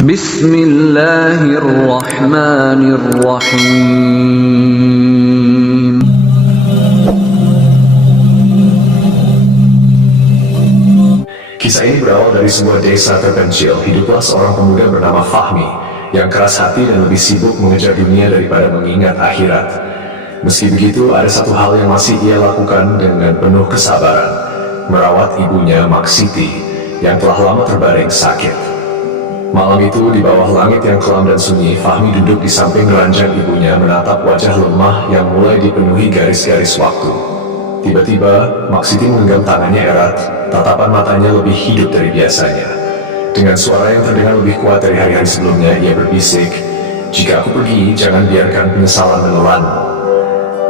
Bismillahirrahmanirrahim. Kisah ini berawal dari sebuah desa terpencil. Hiduplah seorang pemuda bernama Fahmi yang keras hati dan lebih sibuk mengejar dunia daripada mengingat akhirat. Meski begitu, ada satu hal yang masih ia lakukan dengan penuh kesabaran: merawat ibunya, Maksiti, yang telah lama terbaring sakit. Malam itu, di bawah langit yang kelam dan sunyi, Fahmi duduk di samping ranjang ibunya, menatap wajah lemah yang mulai dipenuhi garis-garis waktu. Tiba-tiba, Maksiti menggenggam tangannya erat. Tatapan matanya lebih hidup dari biasanya. Dengan suara yang terdengar lebih kuat dari hari-hari sebelumnya, ia berbisik, "Jika aku pergi, jangan biarkan penyesalan menelanmu.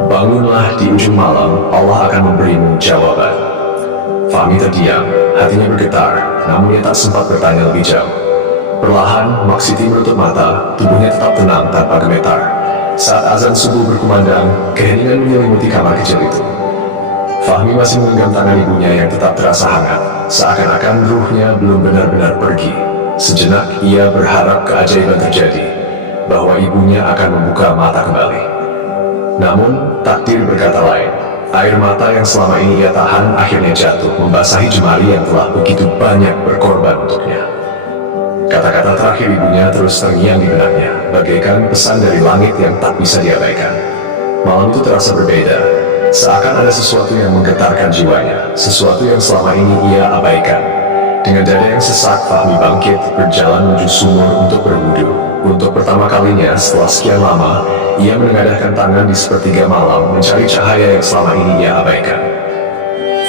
Bangunlah di ujung malam, Allah akan memberimu jawaban." Fahmi terdiam, hatinya bergetar, namun ia tak sempat bertanya lebih jauh. Perlahan, Maksiti menutup mata, tubuhnya tetap tenang tanpa gemetar. Saat azan subuh berkumandang, keheningan menyelimuti kamar kecil itu. Fahmi masih menggenggam tangan ibunya yang tetap terasa hangat, seakan-akan ruhnya belum benar-benar pergi. Sejenak ia berharap keajaiban terjadi, bahwa ibunya akan membuka mata kembali. Namun, takdir berkata lain. Air mata yang selama ini ia tahan akhirnya jatuh, membasahi jemari yang telah begitu banyak berkorban untuknya. Kata-kata terakhir ibunya terus terngiang di benaknya, bagaikan pesan dari langit yang tak bisa diabaikan. Malam itu terasa berbeda. Seakan ada sesuatu yang menggetarkan jiwanya, sesuatu yang selama ini ia abaikan. Dengan dada yang sesak, Fahmi bangkit, berjalan menuju sumur untuk berwudu. Untuk pertama kalinya setelah sekian lama, ia menengadahkan tangan di sepertiga malam, mencari cahaya yang selama ini ia abaikan.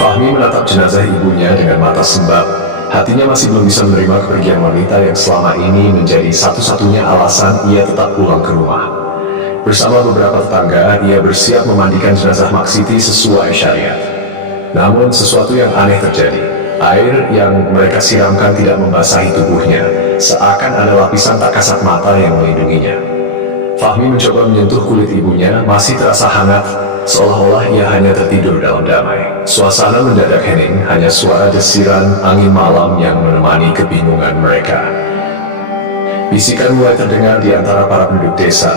Fahmi menatap jenazah ibunya dengan mata sembab. Hatinya masih belum bisa menerima kepergian wanita yang selama ini menjadi satu-satunya alasan ia tetap pulang ke rumah. Bersama beberapa tetangga, ia bersiap memandikan jenazah Maksiti sesuai syariat. Namun sesuatu yang aneh terjadi. Air yang mereka siramkan tidak membasahi tubuhnya, seakan ada lapisan tak kasat mata yang melindunginya. Fahmi mencoba menyentuh kulit ibunya, masih terasa hangat, seolah-olah ia hanya tertidur dalam damai. Suasana mendadak hening, hanya suara desiran angin malam yang menemani kebingungan mereka. Bisikan mulai terdengar di antara para penduduk desa.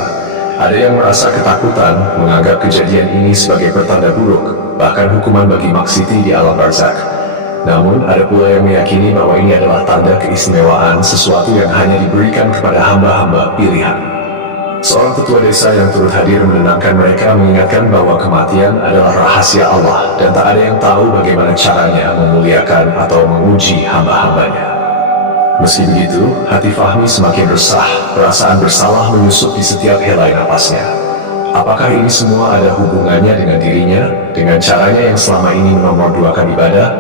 Ada yang merasa ketakutan, menganggap kejadian ini sebagai pertanda buruk, bahkan hukuman bagi Maksiti di alam barzakh. Namun, ada pula yang meyakini bahwa ini adalah tanda keistimewaan, sesuatu yang hanya diberikan kepada hamba-hamba pilihan. Seorang tetua desa yang turut hadir menenangkan mereka, mengingatkan bahwa kematian adalah rahasia Allah, dan tak ada yang tahu bagaimana caranya memuliakan atau menguji hamba-hambanya. Meski begitu, hati Fahmi semakin resah, perasaan bersalah menyusup di setiap helai napasnya. Apakah ini semua ada hubungannya dengan dirinya, dengan caranya yang selama ini menomorduakan ibadah?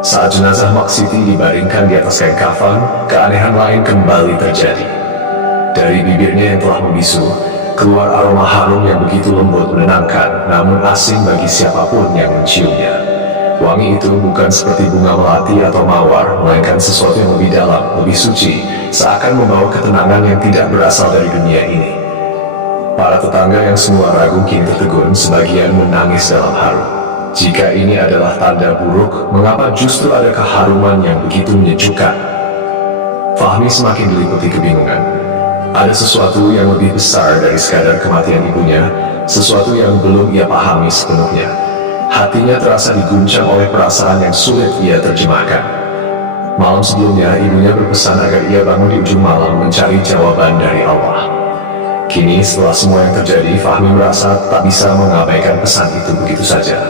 Saat jenazah Maksiti dibaringkan di atas kain kafan, keanehan lain kembali terjadi. Dari bibirnya yang telah membisu, keluar aroma harum yang begitu lembut menenangkan, namun asing bagi siapapun yang menciumnya. Wangi itu bukan seperti bunga melati atau mawar, melainkan sesuatu yang lebih dalam, lebih suci, seakan membawa ketenangan yang tidak berasal dari dunia ini. Para tetangga yang semula ragu kini tertegun, sebagian menangis dalam haru. Jika ini adalah tanda buruk, mengapa justru ada keharuman yang begitu menyejukkan? Fahmi semakin diliputi kebingungan. Ada sesuatu yang lebih besar dari sekadar kematian ibunya, sesuatu yang belum ia pahami sepenuhnya. Hatinya terasa diguncang oleh perasaan yang sulit ia terjemahkan. Malam sebelumnya, ibunya berpesan agar ia bangun di ujung malam mencari jawaban dari Allah. Kini, setelah semua yang terjadi, Fahmi merasa tak bisa mengabaikan pesan itu begitu saja.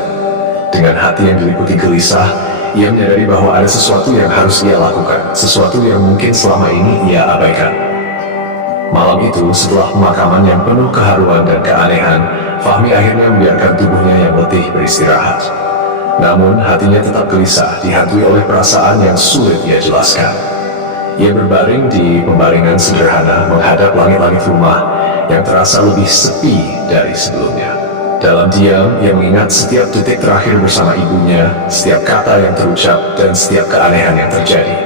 Dengan hati yang diliputi gelisah, ia menyadari bahwa ada sesuatu yang harus ia lakukan, sesuatu yang mungkin selama ini ia abaikan. Malam itu, setelah pemakaman yang penuh keharuan dan keanehan, Fahmi akhirnya membiarkan tubuhnya yang letih beristirahat. Namun, hatinya tetap gelisah, dihantui oleh perasaan yang sulit ia jelaskan. Ia berbaring di pembaringan sederhana, menghadap langit-langit rumah yang terasa lebih sepi dari sebelumnya. Dalam diam, ia mengingat setiap detik terakhir bersama ibunya, setiap kata yang terucap, dan setiap keanehan yang terjadi.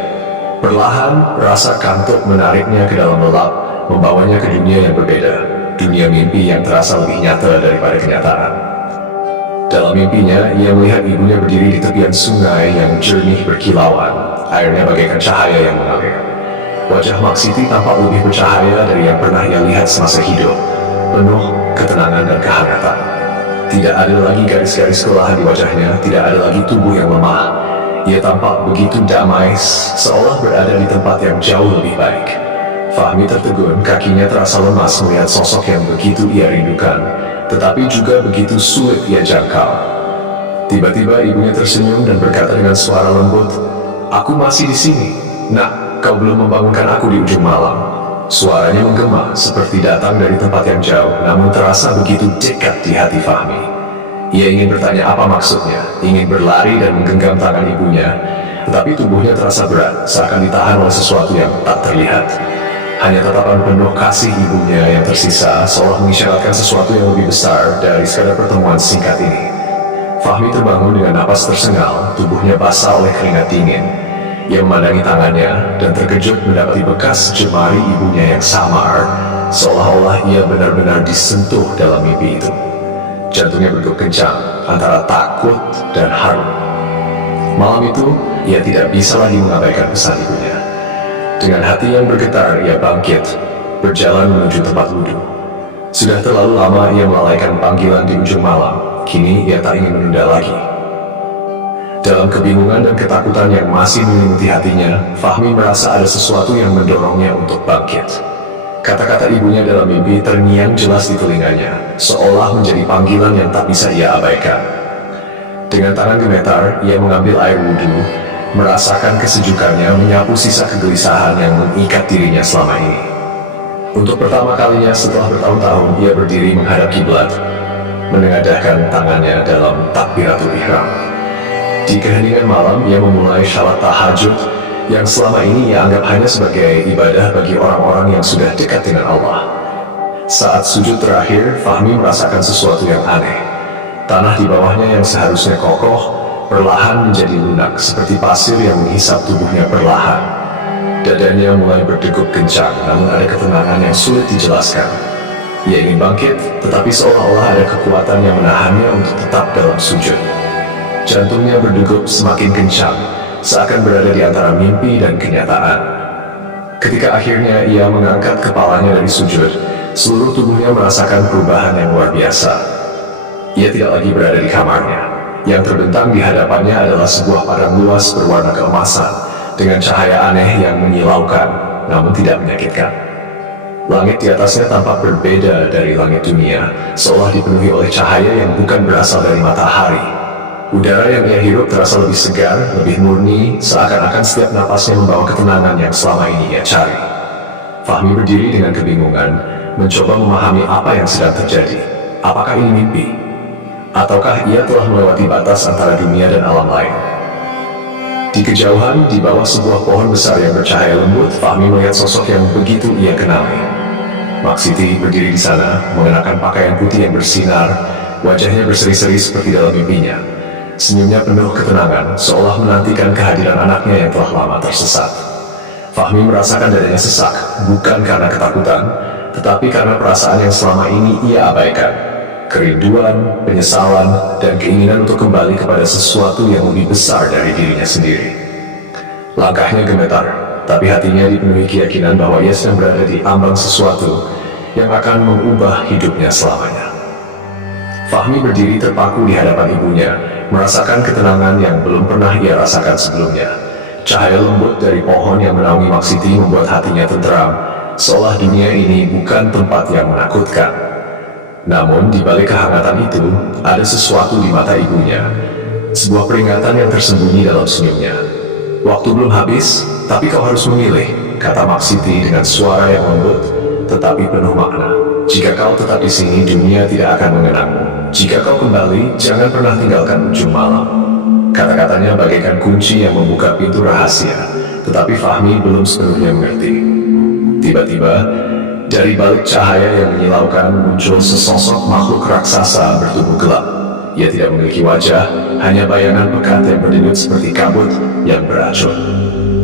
Perlahan, rasa kantuk menariknya ke dalam lelap, membawanya ke dunia yang berbeda, dunia mimpi yang terasa lebih nyata daripada kenyataan. Dalam mimpinya, ia melihat ibunya berdiri di tepian sungai yang jernih berkilauan, airnya bagaikan cahaya yang mengalir. Wajah Maksiti tampak lebih bercahaya dari yang pernah ia lihat semasa hidup, penuh ketenangan dan kehangatan. Tidak ada lagi garis-garis kelelahan di wajahnya, tidak ada lagi tubuh yang lemah. Ia tampak begitu damai, seolah berada di tempat yang jauh lebih baik. Fahmi tertegun, kakinya terasa lemas melihat sosok yang begitu ia rindukan, tetapi juga begitu sulit ia jangkau. Tiba-tiba ibunya tersenyum dan berkata dengan suara lembut, "Aku masih di sini. Nak, kau belum membangunkan aku di ujung malam." Suaranya menggema seperti datang dari tempat yang jauh, namun terasa begitu dekat di hati Fahmi. Ia ingin bertanya apa maksudnya, ingin berlari dan menggenggam tangan ibunya, tetapi tubuhnya terasa berat, seakan ditahan oleh sesuatu yang tak terlihat. Hanya tatapan penuh kasih ibunya yang tersisa, seolah mengisyaratkan sesuatu yang lebih besar dari sekadar pertemuan singkat ini. Fahmi terbangun dengan napas tersengal, tubuhnya basah oleh keringat dingin. Ia memandangi tangannya dan terkejut mendapati bekas jemari ibunya yang samar, seolah-olah ia benar-benar disentuh dalam mimpi itu. Jantungnya berdegup kencang antara takut dan haru. Malam itu, ia tidak bisa lagi mengabaikan pesan ibunya. Dengan hati yang bergetar, ia bangkit, berjalan menuju tempat wudhu. Sudah terlalu lama ia melalaikan panggilan di ujung malam, kini ia tak ingin menunda lagi. Dalam kebingungan dan ketakutan yang masih menyelimuti hatinya, Fahmi merasa ada sesuatu yang mendorongnya untuk bangkit. Kata-kata ibunya dalam mimpi terngiang jelas di telinganya, seolah menjadi panggilan yang tak bisa ia abaikan. Dengan tangan gemetar, ia mengambil air wudhu, merasakan kesejukannya menyapu sisa kegelisahan yang mengikat dirinya selama ini. Untuk pertama kalinya setelah bertahun-tahun, ia berdiri menghadap kiblat, menengadahkan tangannya dalam takbiratul ihram. Di keheningan malam, ia memulai syarat tahajud yang selama ini ia anggap hanya sebagai ibadah bagi orang-orang yang sudah dekat dengan Allah. Saat sujud terakhir, Fahmi merasakan sesuatu yang aneh. Tanah di bawahnya yang seharusnya kokoh, perlahan menjadi lunak seperti pasir yang menghisap tubuhnya perlahan. Dadanya mulai berdegup kencang, namun ada ketenangan yang sulit dijelaskan. Ia ingin bangkit, tetapi seolah-olah ada kekuatan yang menahannya untuk tetap dalam sujud. Jantungnya berdegup semakin kencang, seakan berada di antara mimpi dan kenyataan. Ketika akhirnya ia mengangkat kepalanya dari sujud, seluruh tubuhnya merasakan perubahan yang luar biasa. Ia tidak lagi berada di kamarnya. Yang terbentang di hadapannya adalah sebuah padang luas berwarna keemasan, dengan cahaya aneh yang menyilaukan, namun tidak menyakitkan. Langit di atasnya tampak berbeda dari langit dunia, seolah dipenuhi oleh cahaya yang bukan berasal dari matahari. Udara yang ia hirup terasa lebih segar, lebih murni, seakan-akan setiap napasnya membawa ketenangan yang selama ini ia cari. Fahmi berdiri dengan kebingungan, mencoba memahami apa yang sedang terjadi. Apakah ini mimpi? Ataukah ia telah melewati batas antara dunia dan alam lain? Di kejauhan, di bawah sebuah pohon besar yang bercahaya lembut, Fahmi melihat sosok yang begitu ia kenali. Maksiti berdiri di sana, mengenakan pakaian putih yang bersinar, wajahnya berseri-seri seperti dalam mimpinya. Senyumnya penuh ketenangan, seolah menantikan kehadiran anaknya yang telah lama tersesat. Fahmi merasakan dadanya sesak, bukan karena ketakutan, tetapi karena perasaan yang selama ini ia abaikan. Kerinduan, penyesalan, dan keinginan untuk kembali kepada sesuatu yang lebih besar dari dirinya sendiri. Langkahnya gemetar, tapi hatinya dipenuhi keyakinan bahwa ia sedang berada di ambang sesuatu yang akan mengubah hidupnya selamanya. Fahmi berdiri terpaku di hadapan ibunya, merasakan ketenangan yang belum pernah ia rasakan sebelumnya. Cahaya lembut dari pohon yang menaungi Maksiti membuat hatinya tenteram, seolah dunia ini bukan tempat yang menakutkan. Namun di balik kehangatan itu, ada sesuatu di mata ibunya, sebuah peringatan yang tersembunyi dalam senyumnya. "Waktu belum habis, tapi kau harus memilih," kata Maksiti dengan suara yang lembut, tetapi penuh makna. "Jika kau tetap di sini, dunia tidak akan mengenangmu. Jika kau kembali, jangan pernah tinggalkan ujung malam." Kata-katanya bagaikan kunci yang membuka pintu rahasia, tetapi Fahmi belum sepenuhnya mengerti. Tiba-tiba, dari balik cahaya yang menyilaukan muncul sesosok makhluk raksasa bertubuh gelap. Ia tidak memiliki wajah, hanya bayangan pekat yang berdedut seperti kabut yang beracun.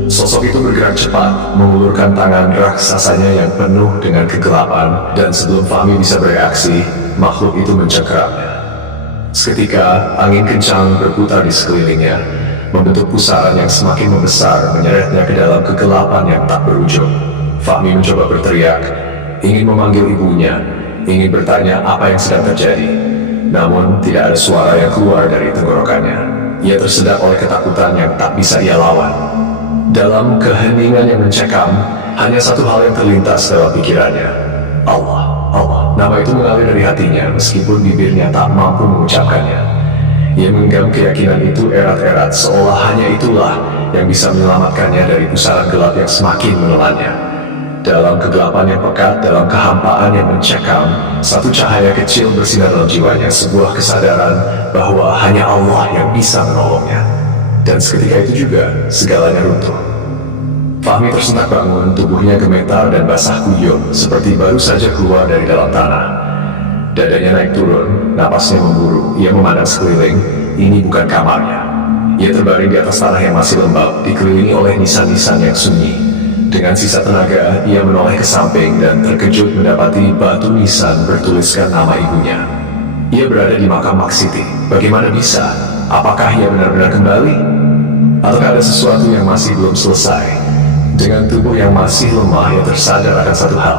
Sosok itu bergerak cepat, mengulurkan tangan raksasanya yang penuh dengan kegelapan, dan sebelum Fahmi bisa bereaksi, makhluk itu mencengkeramnya. Seketika, angin kencang berputar di sekelilingnya, membentuk pusaran yang semakin membesar menyeretnya ke dalam kegelapan yang tak berujung. Fahmi mencoba berteriak, ingin memanggil ibunya, ingin bertanya apa yang sedang terjadi. Namun tidak ada suara yang keluar dari tenggorokannya. Ia tersedak oleh ketakutan yang tak bisa ia lawan. Dalam keheningan yang mencekam, hanya satu hal yang terlintas dalam pikirannya. Allah, Allah. Nama itu mengalir dari hatinya meskipun bibirnya tak mampu mengucapkannya. Ia menggenggam keyakinan itu erat-erat seolah hanya itulah yang bisa menyelamatkannya dari pusaran gelap yang semakin menelannya. Dalam kegelapan yang pekat, dalam kehampaan yang mencekam, satu cahaya kecil bersinar dalam jiwanya, sebuah kesadaran bahwa hanya Allah yang bisa menolongnya. Dan seketika itu juga, segalanya runtuh. Fahmi tersentak bangun, tubuhnya gemetar dan basah kuyup, seperti baru saja keluar dari dalam tanah. Dadanya naik turun, napasnya memburu, ia memandang sekeliling, ini bukan kamarnya. Ia terbaring di atas tanah yang masih lembab, dikelilingi oleh nisan-nisan yang sunyi. Dengan sisa tenaga, ia menoleh ke samping dan terkejut mendapati batu nisan bertuliskan nama ibunya. Ia berada di makam Maksiti. Bagaimana bisa? Apakah ia benar-benar kembali? Ataukah ada sesuatu yang masih belum selesai? Dengan tubuh yang masih lemah, ia tersadar akan satu hal.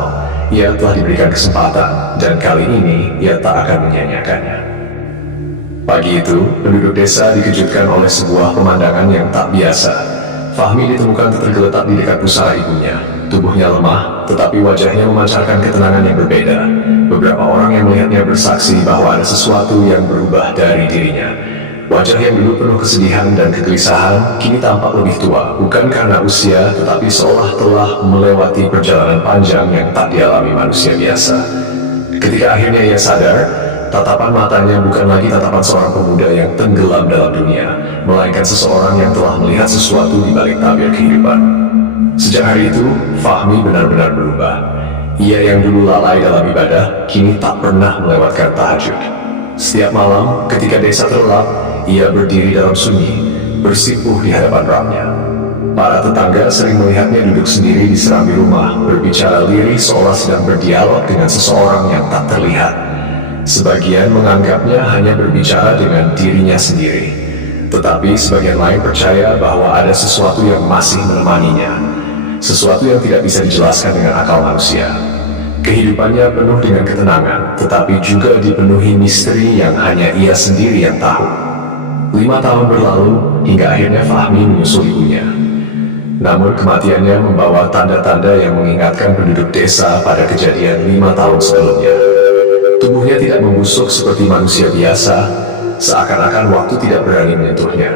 Ia telah diberikan kesempatan, dan kali ini ia tak akan menyia-nyiakannya. Pagi itu, penduduk desa dikejutkan oleh sebuah pemandangan yang tak biasa. Fahmi ditemukan tergeletak di dekat pusara ibunya. Tubuhnya lemah, tetapi wajahnya memancarkan ketenangan yang berbeda. Beberapa orang yang melihatnya bersaksi bahwa ada sesuatu yang berubah dari dirinya. Wajah yang dulu penuh kesedihan dan kegelisahan kini tampak lebih tua, bukan karena usia, tetapi seolah telah melewati perjalanan panjang yang tak dialami manusia biasa. Ketika akhirnya ia sadar, tatapan matanya bukan lagi tatapan seorang pemuda yang tenggelam dalam dunia, melainkan seseorang yang telah melihat sesuatu di balik tabir kehidupan. Sejak hari itu, Fahmi benar-benar berubah. Ia yang dulu lalai dalam ibadah, kini tak pernah melewatkan tahajud. Setiap malam, ketika desa terlelap, ia berdiri dalam sunyi, bersimpuh di hadapan Rabb-Nya. Para tetangga sering melihatnya duduk sendiri di serambi rumah, berbicara lirih seolah sedang berdialog dengan seseorang yang tak terlihat. Sebagian menganggapnya hanya berbicara dengan dirinya sendiri, tetapi sebagian lain percaya bahwa ada sesuatu yang masih menemaninya, sesuatu yang tidak bisa dijelaskan dengan akal manusia. Kehidupannya penuh dengan ketenangan, tetapi juga dipenuhi misteri yang hanya ia sendiri yang tahu. 5 tahun berlalu, hingga akhirnya Fahmi menyusul ibunya. Namun kematiannya membawa tanda-tanda yang mengingatkan penduduk desa pada kejadian 5 tahun sebelumnya. Tubuhnya tidak membusuk seperti manusia biasa, seakan-akan waktu tidak berani menyentuhnya.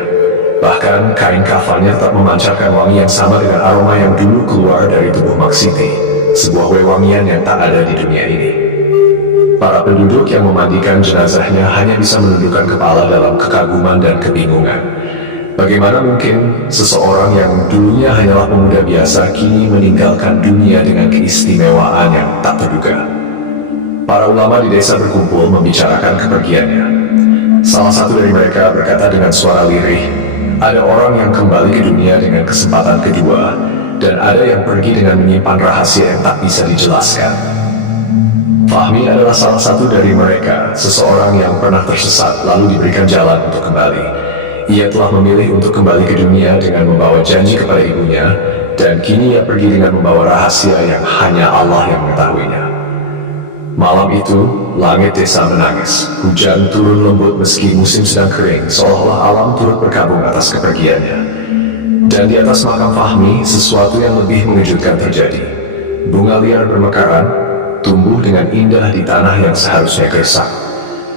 Bahkan kain kafannya tetap memancarkan wangi yang sama dengan aroma yang dulu keluar dari tubuh Maksiti, sebuah wewangian yang tak ada di dunia ini. Para penduduk yang memandikan jenazahnya hanya bisa menundukkan kepala dalam kekaguman dan kebingungan. Bagaimana mungkin seseorang yang dulunya hanyalah pemuda biasa kini meninggalkan dunia dengan keistimewaan yang tak terduga? Para ulama di desa berkumpul membicarakan kepergiannya. Salah satu dari mereka berkata dengan suara lirih, ada orang yang kembali ke dunia dengan kesempatan kedua, dan ada yang pergi dengan menyimpan rahasia yang tak bisa dijelaskan. Fahmi adalah salah satu dari mereka, seseorang yang pernah tersesat lalu diberikan jalan untuk kembali. Ia telah memilih untuk kembali ke dunia dengan membawa janji kepada ibunya, dan kini ia pergi dengan membawa rahasia yang hanya Allah yang mengetahuinya. Malam itu, langit desa menangis. Hujan turun lembut meski musim sedang kering, seolah-olah alam turut berkabung atas kepergiannya. Dan di atas makam Fahmi, sesuatu yang lebih mengejutkan terjadi. Bunga liar bermekaran, tumbuh dengan indah di tanah yang seharusnya gersang.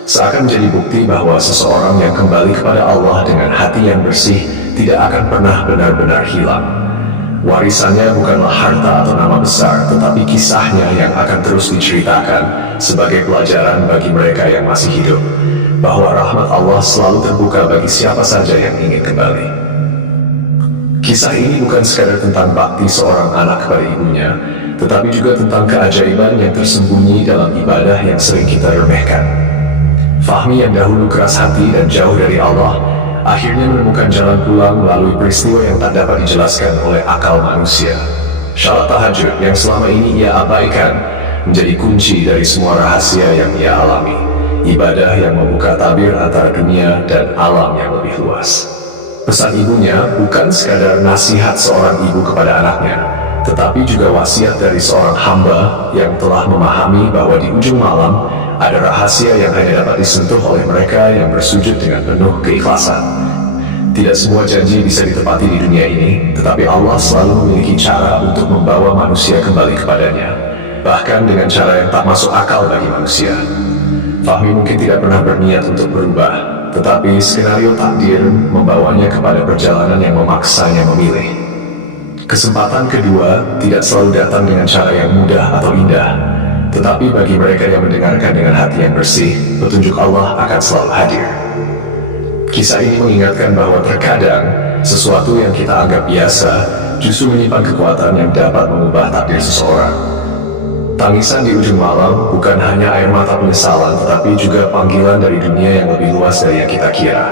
Seakan menjadi bukti bahwa seseorang yang kembali kepada Allah dengan hati yang bersih tidak akan pernah benar-benar hilang. Warisannya bukanlah harta atau nama besar, tetapi kisahnya yang akan terus diceritakan sebagai pelajaran bagi mereka yang masih hidup, bahwa rahmat Allah selalu terbuka bagi siapa saja yang ingin kembali. Kisah ini bukan sekadar tentang bakti seorang anak kepada ibunya, tetapi juga tentang keajaiban yang tersembunyi dalam ibadah yang sering kita remehkan. Fahmi yang dahulu keras hati dan jauh dari Allah, akhirnya menemukan jalan pulang melalui peristiwa yang tak dapat dijelaskan oleh akal manusia. Syarat tahajud yang selama ini ia abaikan menjadi kunci dari semua rahasia yang ia alami. Ibadah yang membuka tabir antara dunia dan alam yang lebih luas. Pesan ibunya bukan sekadar nasihat seorang ibu kepada anaknya, tetapi juga wasiat dari seorang hamba yang telah memahami bahwa di ujung malam ada rahasia yang hanya dapat disentuh oleh mereka yang bersujud dengan penuh keikhlasan. Tidak semua janji bisa ditepati di dunia ini, tetapi Allah selalu memiliki cara untuk membawa manusia kembali kepadanya, bahkan dengan cara yang tak masuk akal bagi manusia. Fahmi mungkin tidak pernah berniat untuk berubah, tetapi skenario takdir membawanya kepada perjalanan yang memaksanya memilih. Kesempatan kedua tidak selalu datang dengan cara yang mudah atau indah, tetapi bagi mereka yang mendengarkan dengan hati yang bersih, petunjuk Allah akan selalu hadir. Kisah ini mengingatkan bahwa terkadang sesuatu yang kita anggap biasa justru menyimpan kekuatan yang dapat mengubah takdir seseorang. Tangisan di ujung malam bukan hanya air mata penyesalan, tetapi juga panggilan dari dunia yang lebih luas dari yang kita kira.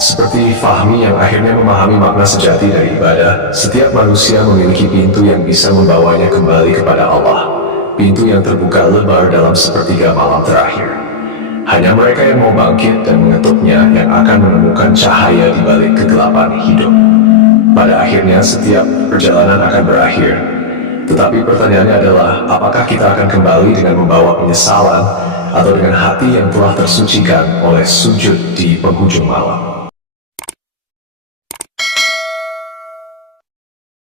Seperti Fahmi yang akhirnya memahami makna sejati dari ibadah, setiap manusia memiliki pintu yang bisa membawanya kembali kepada Allah. Pintu yang terbuka lebar dalam sepertiga malam terakhir. Hanya mereka yang mau bangkit dan mengetuknya yang akan menemukan cahaya di balik kegelapan hidup. Pada akhirnya setiap perjalanan akan berakhir. Tetapi pertanyaannya adalah, apakah kita akan kembali dengan membawa penyesalan atau dengan hati yang telah tersucikan oleh sujud di penghujung malam?